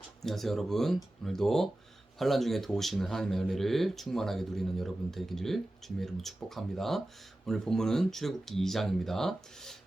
안녕하세요 여러분. 오늘도 환난 중에 도우시는 하나님의 은혜를 충만하게 누리는 여러분 되기를 주님의 이름으로 축복합니다. 오늘 본문은 출애굽기 2장입니다.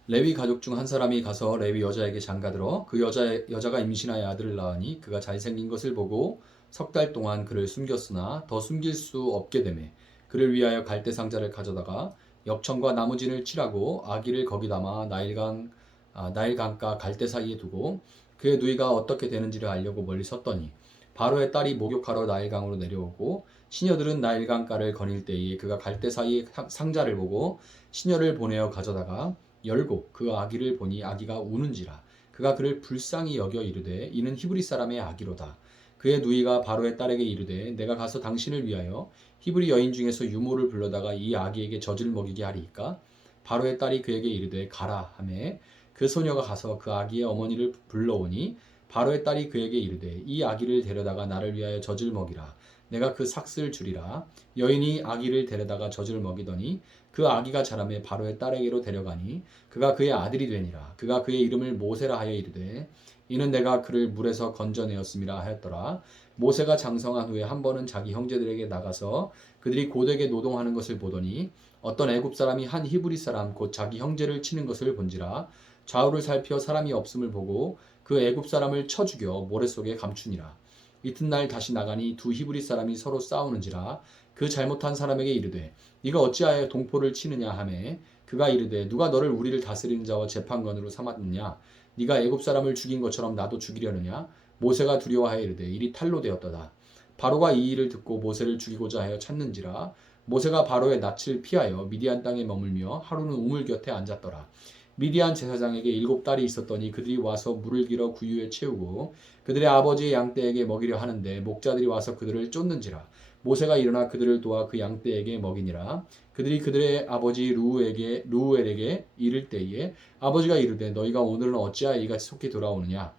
레위 가족 중 한 사람이 가서 레위 여자에게 장가들어 그 여자가 임신하여 아들을 낳으니 그가 잘생긴 것을 보고 석 달 동안 그를 숨겼으나 더 숨길 수 없게 되매 그를 위하여 갈대 상자를 가져다가 역청과 나무진을 칠하고 아기를 거기 담아 나일강가 갈대 사이에 두고 그의 누이가 어떻게 되는지를 알려고 멀리 섰더니 바로의 딸이 목욕하러 나일강으로 내려오고 시녀들은 나일강가를 거닐 때에 그가 갈대 사이의 상자를 보고 시녀를 보내어 가져다가 열고 그 아기를 보니 아기가 우는지라 그가 그를 불쌍히 여겨 이르되 이는 히브리 사람의 아기로다. 그의 누이가 바로의 딸에게 이르되 내가 가서 당신을 위하여 히브리 여인 중에서 유모를 불러다가 이 아기에게 젖을 먹이게 하리이까. 바로의 딸이 그에게 이르되 가라 하매 그 소녀가 가서 그 아기의 어머니를 불러오니 바로의 딸이 그에게 이르되 이 아기를 데려다가 나를 위하여 젖을 먹이라. 내가 그 삭슬 주리라. 여인이 아기를 데려다가 젖을 먹이더니 그 아기가 자라매 바로의 딸에게로 데려가니 그가 그의 아들이 되니라. 그가 그의 이름을 모세라 하여 이르되 이는 내가 그를 물에서 건져내었음이라 하였더라. 모세가 장성한 후에 한 번은 자기 형제들에게 나가서 그들이 고되게 노동하는 것을 보더니 어떤 애굽 사람이 한 히브리 사람 곧 자기 형제를 치는 것을 본지라. 좌우를 살펴 사람이 없음을 보고 그 애굽 사람을 쳐 죽여 모래 속에 감추니라. 이튿날 다시 나가니 두 히브리 사람이 서로 싸우는지라. 그 잘못한 사람에게 이르되 네가 어찌하여 동포를 치느냐 하매 그가 이르되 누가 너를 우리를 다스리는 자와 재판관으로 삼았느냐. 네가 애굽 사람을 죽인 것처럼 나도 죽이려느냐. 모세가 두려워하여 이르되 일이 탈로 되었도다. 바로가 이 일을 듣고 모세를 죽이고자 하여 찾는지라. 모세가 바로의 낯을 피하여 미디안 땅에 머물며 하루는 우물 곁에 앉았더라. 미디안 제사장에게 7딸이 있었더니 그들이 와서 물을 길어 구유에 채우고 그들의 아버지의 양떼에게 먹이려 하는데 목자들이 와서 그들을 쫓는지라. 모세가 일어나 그들을 도와 그 양떼에게 먹이니라. 그들이 그들의 아버지 루우엘에게 이를 때에 아버지가 이르되 너희가 오늘은 어찌하여 이같이 속히 돌아오느냐.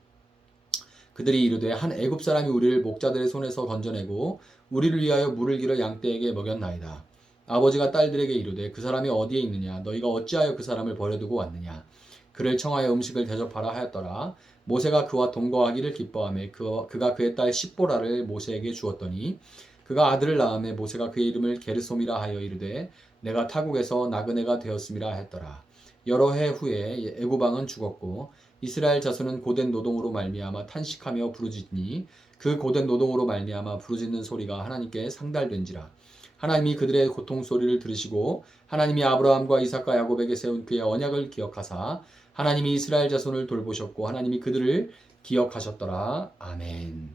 그들이 이르되 한 애굽 사람이 우리를 목자들의 손에서 건져내고 우리를 위하여 물을 길어 양떼에게 먹였나이다. 아버지가 딸들에게 이르되 그 사람이 어디에 있느냐. 너희가 어찌하여 그 사람을 버려두고 왔느냐. 그를 청하여 음식을 대접하라 하였더라. 모세가 그와 동거하기를 기뻐하며 그가 그의 딸 십보라를 모세에게 주었더니 그가 아들을 낳음에 모세가 그의 이름을 게르솜이라 하여 이르되 내가 타국에서 나그네가 되었음이라 했더라. 여러 해 후에 애굽 왕은 죽었고 이스라엘 자손은 고된 노동으로 말미암아 탄식하며 부르짖니 그 고된 노동으로 말미암아 부르짖는 소리가 하나님께 상달된지라. 하나님이 그들의 고통 소리를 들으시고 하나님이 아브라함과 이삭과 야곱에게 세운 그의 언약을 기억하사 하나님이 이스라엘 자손을 돌보셨고 하나님이 그들을 기억하셨더라. 아멘.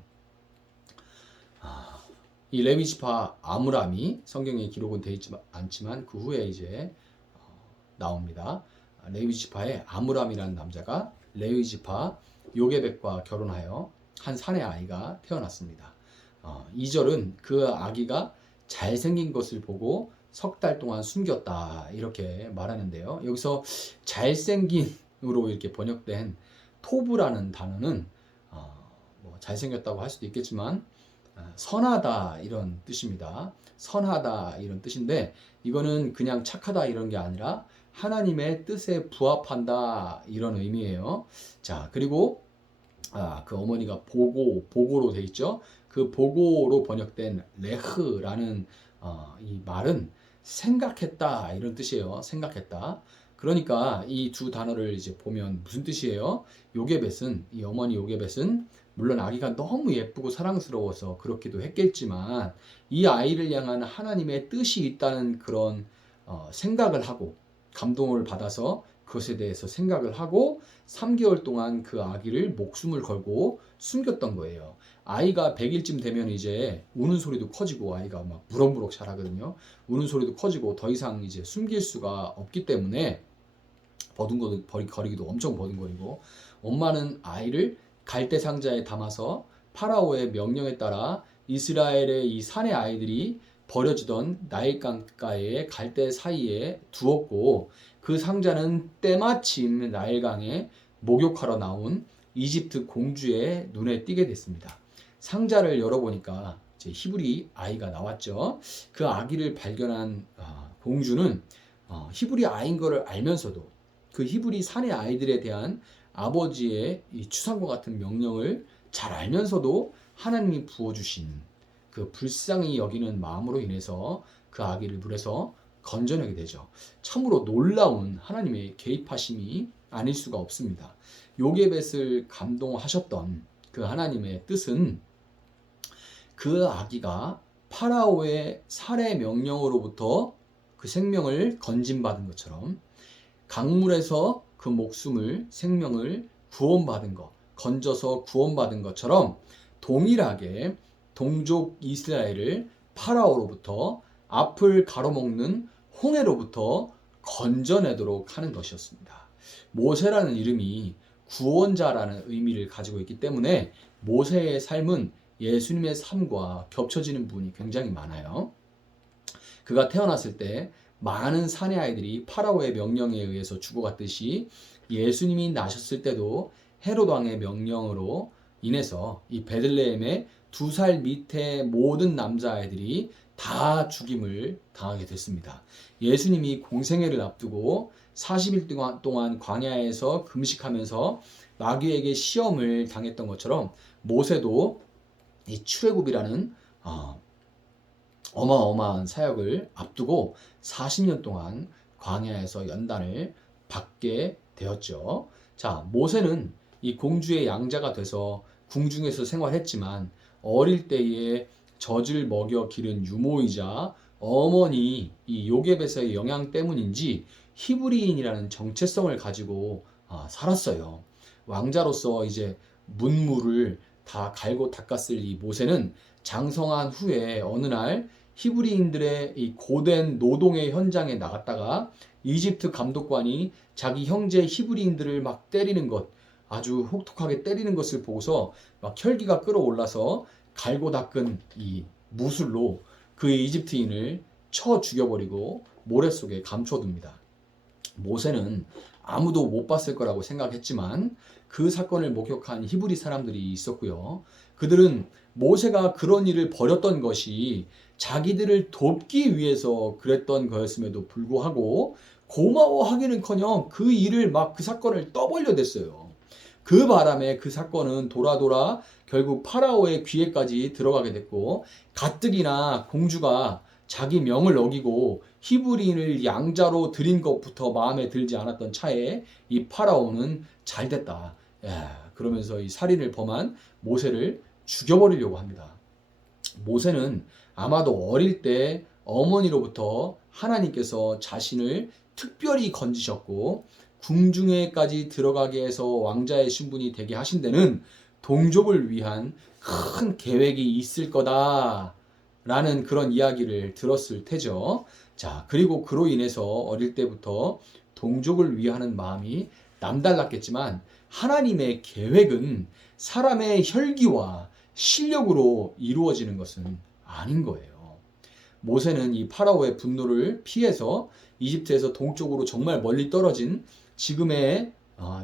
이 레위 지파 아므람이 성경에 기록은 되어 있지 않지만 그 후에 이제 나옵니다. 레위 지파의 아므람이라는 남자가 레위 지파 요게벳과 결혼하여 한 사내 아이가 태어났습니다. 2절은 그 아기가 잘생긴 것을 보고 석 달 동안 숨겼다 이렇게 말하는데요. 여기서 잘생긴으로 이렇게 번역된 토브라는 단어는 잘생겼다고 할 수도 있겠지만 선하다 이런 뜻입니다. 선하다 이런 뜻인데 이거는 그냥 착하다 이런 게 아니라 하나님의 뜻에 부합한다 이런 의미예요. 자, 그리고 그 어머니가 보고로 돼 있죠. 그 보고로 번역된 레흐라는 이 말은 생각했다 이런 뜻이에요. 생각했다. 그러니까 이 두 단어를 이제 보면 무슨 뜻이에요? 요게벳은 이 어머니 요게벳은 물론 아기가 너무 예쁘고 사랑스러워서 그렇기도 했겠지만 이 아이를 향한 하나님의 뜻이 있다는 그런 생각을 하고 감동을 받아서 그것에 대해서 생각을 하고 3개월 동안 그 아기를 목숨을 걸고 숨겼던 거예요. 아이가 100일쯤 되면 이제 우는 소리도 커지고 아이가 막 무럭무럭 자라거든요. 우는 소리도 커지고 더 이상 이제 숨길 수가 없기 때문에 버둥거리기도 엄청 버둥거리고 엄마는 아이를 갈대 상자에 담아서 파라오의 명령에 따라 이스라엘의 이 산의 아이들이 버려지던 나일강가의 갈대 사이에 두었고 그 상자는 때마침 나일강에 목욕하러 나온 이집트 공주의 눈에 띄게 됐습니다. 상자를 열어보니까 이제 히브리 아이가 나왔죠. 그 아기를 발견한 공주는 히브리 아이인 것을 알면서도 그 히브리 산의 아이들에 대한 아버지의 이 추상과 같은 명령을 잘 알면서도 하나님이 부어주신 그 불쌍히 여기는 마음으로 인해서 그 아기를 물에서 건져내게 되죠. 참으로 놀라운 하나님의 개입하심이 아닐 수가 없습니다. 요게벳을 감동하셨던 그 하나님의 뜻은 그 아기가 파라오의 살해 명령으로부터 그 생명을 건진받은 것처럼 강물에서 그 생명을 구원받은 것, 건져서 구원받은 것처럼 동일하게 동족 이스라엘을 파라오로부터 앞을 가로먹는 홍해로부터 건져내도록 하는 것이었습니다. 모세라는 이름이 구원자라는 의미를 가지고 있기 때문에 모세의 삶은 예수님의 삶과 겹쳐지는 부분이 굉장히 많아요. 그가 태어났을 때 많은 사내 아이들이 파라오의 명령에 의해서 죽어갔듯이 예수님이 나셨을 때도 헤롯 왕의 명령으로 인해서 이 베들레헴의 2살 밑에 모든 남자아이들이 다 죽임을 당하게 됐습니다. 예수님이 공생애를 앞두고 40일 동안 광야에서 금식하면서 마귀에게 시험을 당했던 것처럼 모세도 이 출애굽이라는 어마어마한 사역을 앞두고 40년 동안 광야에서 연단을 받게 되었죠. 자, 모세는 이 공주의 양자가 돼서 궁중에서 생활했지만 어릴 때에 젖을 먹여 기른 유모이자 어머니 이 요게벳의 영향 때문인지 히브리인이라는 정체성을 가지고 살았어요. 왕자로서 이제 문무를 다 갈고 닦았을 이 모세는 장성한 후에 어느 날 히브리인들의 이 고된 노동의 현장에 나갔다가 이집트 감독관이 자기 형제 히브리인들을 막 때리는 것, 아주 혹독하게 때리는 것을 보고서 막 혈기가 끌어올라서 갈고 닦은 이 무술로 그 이집트인을 쳐 죽여버리고 모래 속에 감춰둡니다. 모세는 아무도 못 봤을 거라고 생각했지만 그 사건을 목격한 히브리 사람들이 있었고요. 그들은 모세가 그런 일을 벌였던 것이 자기들을 돕기 위해서 그랬던 거였음에도 불구하고 고마워하기는커녕 그 일을 막 그 사건을 떠벌려댔어요. 그 바람에 그 사건은 돌아 결국 파라오의 귀에까지 들어가게 됐고 가뜩이나 공주가 자기 명을 어기고 히브리인을 양자로 들인 것부터 마음에 들지 않았던 차에 이 파라오는 잘됐다. 그러면서 이 살인을 범한 모세를 죽여버리려고 합니다. 모세는 아마도 어릴 때 어머니로부터 하나님께서 자신을 특별히 건지셨고 궁중에까지 들어가게 해서 왕자의 신분이 되게 하신 데는 동족을 위한 큰 계획이 있을 거다 라는 그런 이야기를 들었을 테죠. 자, 그리고 그로 인해서 어릴 때부터 동족을 위하는 마음이 남달랐겠지만 하나님의 계획은 사람의 혈기와 실력으로 이루어지는 것은 아닌 거예요. 모세는 이 파라오의 분노를 피해서 이집트에서 동쪽으로 정말 멀리 떨어진 지금의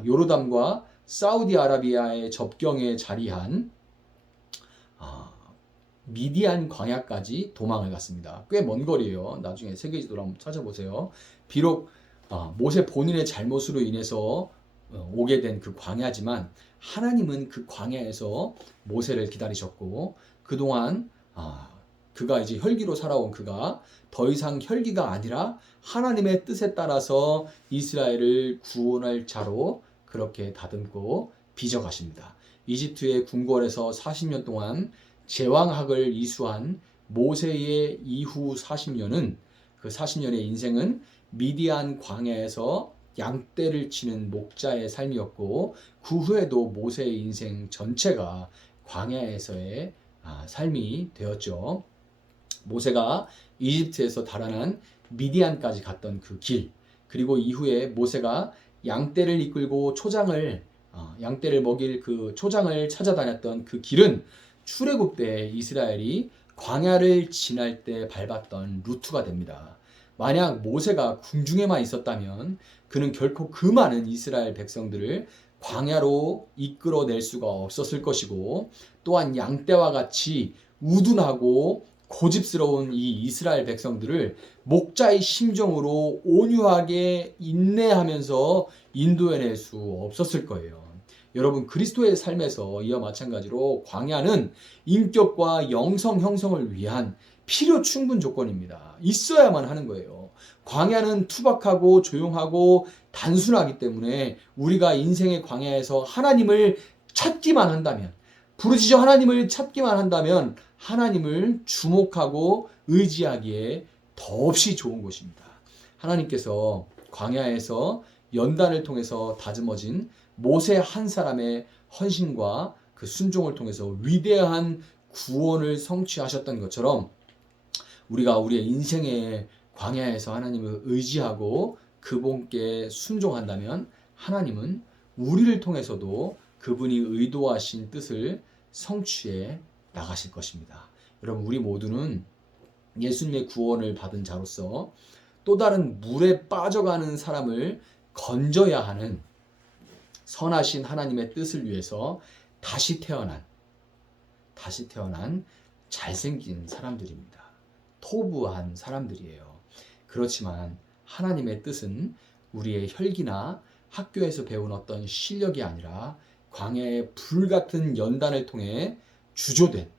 요르단과 사우디아라비아의 접경에 자리한 미디안 광야까지 도망을 갔습니다. 꽤 먼 거리예요. 나중에 세계지도를 한번 찾아보세요. 비록 모세 본인의 잘못으로 인해서 오게 된 그 광야지만 하나님은 그 광야에서 모세를 기다리셨고 그동안 그가 이제 혈기로 살아온 그가 더 이상 혈기가 아니라 하나님의 뜻에 따라서 이스라엘을 구원할 자로 그렇게 다듬고 빚어가십니다. 이집트의 궁궐에서 40년 동안 제왕학을 이수한 모세의 이후 40년은 그 40년의 인생은 미디안 광야에서 양떼를 치는 목자의 삶이었고 그 후에도 모세의 인생 전체가 광야에서의 삶이 되었죠. 모세가 이집트에서 달아난 미디안까지 갔던 그 길, 그리고 이후에 모세가 양떼를 이끌고 양떼를 먹일 그 초장을 찾아다녔던 그 길은 출애굽 때 이스라엘이 광야를 지날 때 밟았던 루트가 됩니다. 만약 모세가 궁중에만 있었다면 그는 결코 그 많은 이스라엘 백성들을 광야로 이끌어낼 수가 없었을 것이고 또한 양떼와 같이 우둔하고 고집스러운 이 이스라엘 백성들을 목자의 심정으로 온유하게 인내하면서 인도해낼 수 없었을 거예요. 여러분 그리스도의 삶에서 이와 마찬가지로 광야는 인격과 영성 형성을 위한 필요 충분 조건입니다. 있어야만 하는 거예요. 광야는 투박하고 조용하고 단순하기 때문에 우리가 인생의 광야에서 하나님을 찾기만 한다면, 부르짖어 하나님을 찾기만 한다면 하나님을 주목하고 의지하기에 더없이 좋은 곳입니다. 하나님께서 광야에서 연단을 통해서 다듬어진 모세 한 사람의 헌신과 그 순종을 통해서 위대한 구원을 성취하셨던 것처럼 우리가 우리의 인생의 광야에서 하나님을 의지하고 그분께 순종한다면 하나님은 우리를 통해서도 그분이 의도하신 뜻을 성취해 나가실 것입니다. 여러분 우리 모두는 예수님의 구원을 받은 자로서 또 다른 물에 빠져가는 사람을 건져야 하는 선하신 하나님의 뜻을 위해서 다시 태어난 잘생긴 사람들입니다. 토부한 사람들이에요. 그렇지만 하나님의 뜻은 우리의 혈기나 학교에서 배운 어떤 실력이 아니라 광야의 불같은 연단을 통해 주조된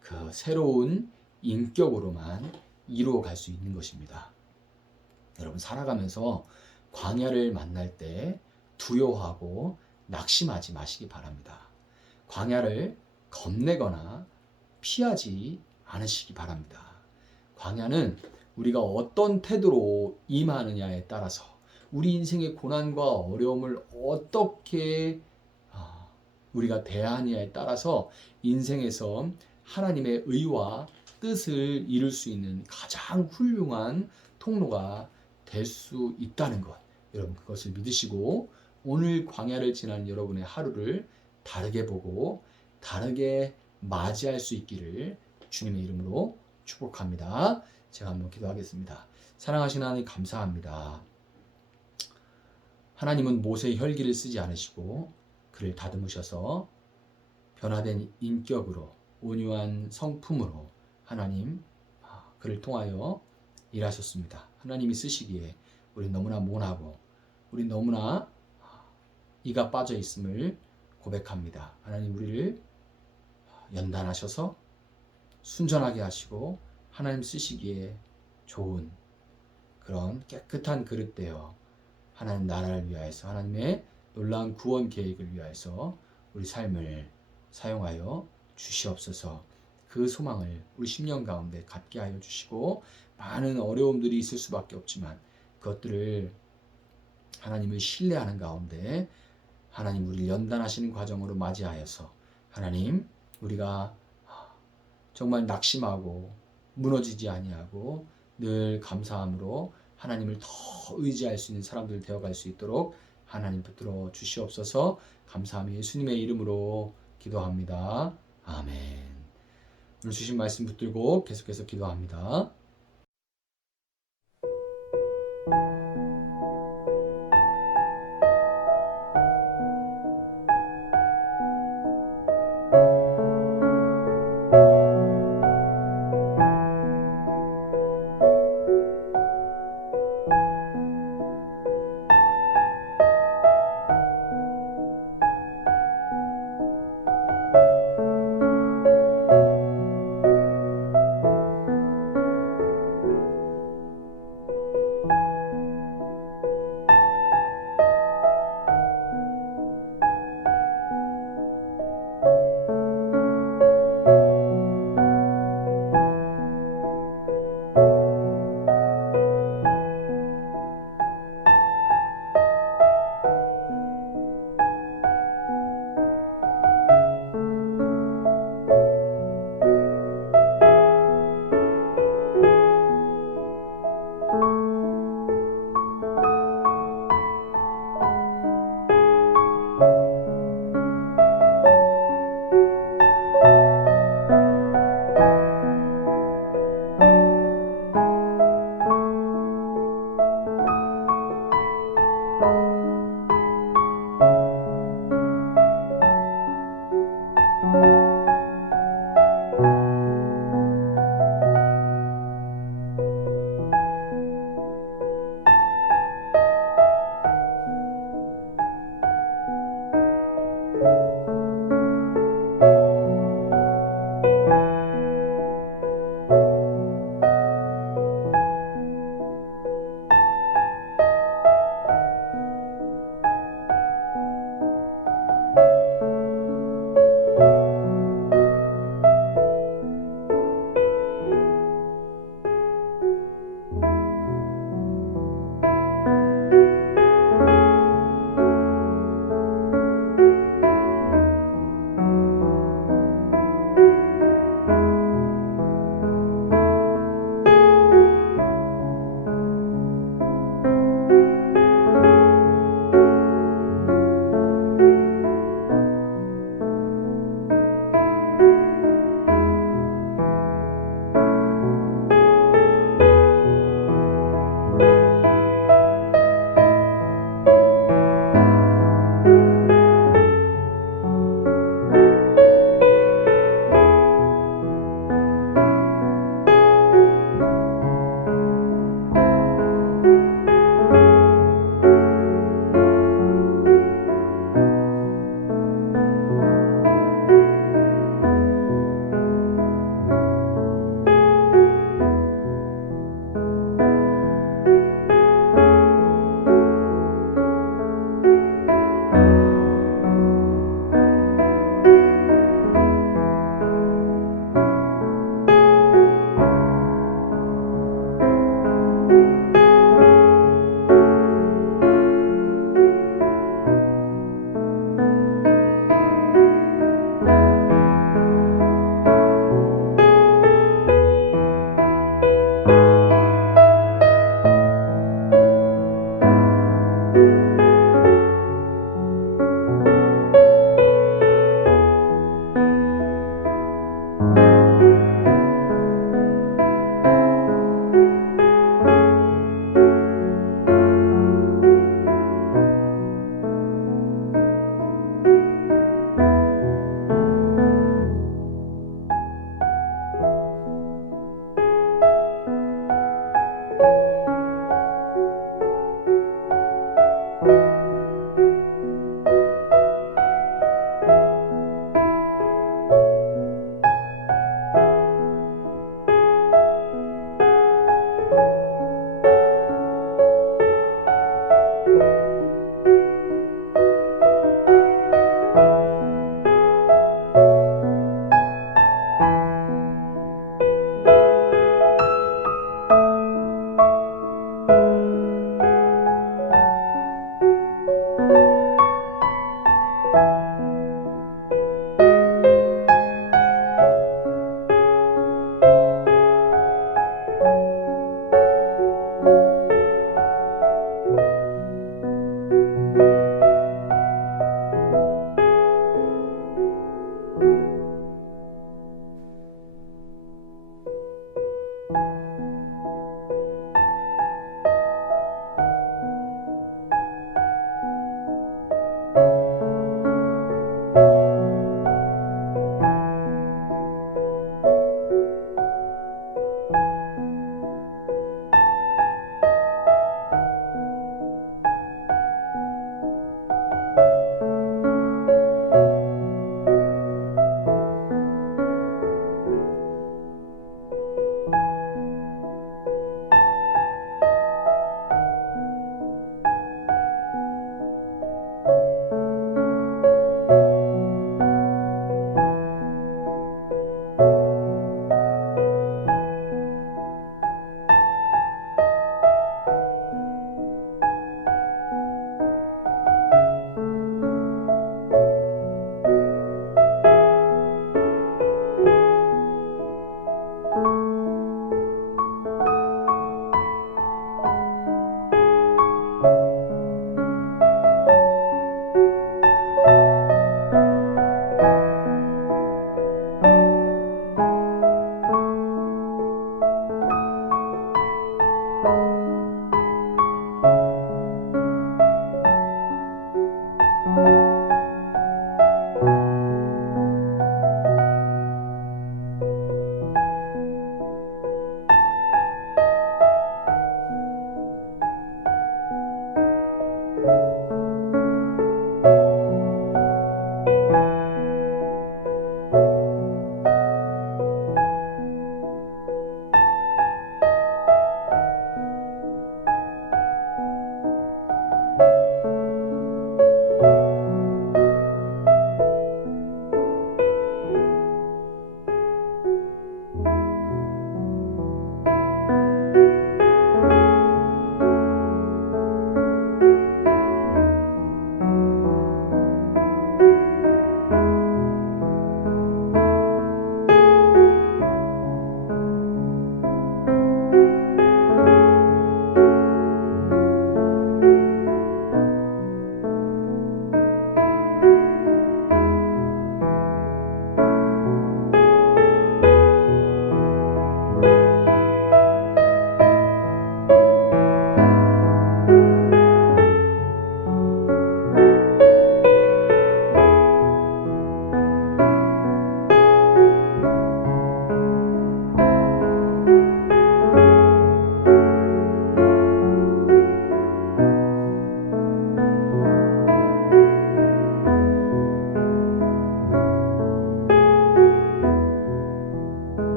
그 새로운 인격으로만 이루어갈 수 있는 것입니다. 여러분 살아가면서 광야를 만날 때 두려워하고 낙심하지 마시기 바랍니다. 광야를 겁내거나 피하지 않으시기 바랍니다. 광야는 우리가 어떤 태도로 임하느냐에 따라서 우리 인생의 고난과 어려움을 어떻게 우리가 대하느냐에 따라서 인생에서 하나님의 의와 뜻을 이룰 수 있는 가장 훌륭한 통로가 될 수 있다는 것, 여러분 그것을 믿으시고 오늘 광야를 지난 여러분의 하루를 다르게 보고 다르게 맞이할 수 있기를 주님의 이름으로 축복합니다. 제가 한번 기도하겠습니다. 사랑하시는 하나님 감사합니다. 하나님은 모세의 혈기를 쓰지 않으시고 그를 다듬으셔서 변화된 인격으로 온유한 성품으로 하나님 그를 통하여 일하셨습니다. 하나님이 쓰시기에 우리 너무나 모나고 우리 너무나 이가 빠져 있음을 고백합니다. 하나님 우리를 연단하셔서 순전하게 하시고 하나님 쓰시기에 좋은 그런 깨끗한 그릇 되어 하나님 나라를 위하여서 하나님의 놀라운 구원 계획을 위하여서 우리 삶을 사용하여 주시옵소서. 그 소망을 우리 심령 가운데 갖게 하여 주시고 많은 어려움들이 있을 수밖에 없지만 그것들을 하나님을 신뢰하는 가운데 하나님 우리를 연단하시는 과정으로 맞이하여서 하나님 우리가 정말 낙심하고 무너지지 아니하고 늘 감사함으로 하나님을 더 의지할 수 있는 사람들 되어갈 수 있도록 하나님 붙들어 주시옵소서. 감사함이 예수님의 이름으로 기도합니다. 아멘. 오늘 주신 말씀 붙들고 계속해서 기도합니다.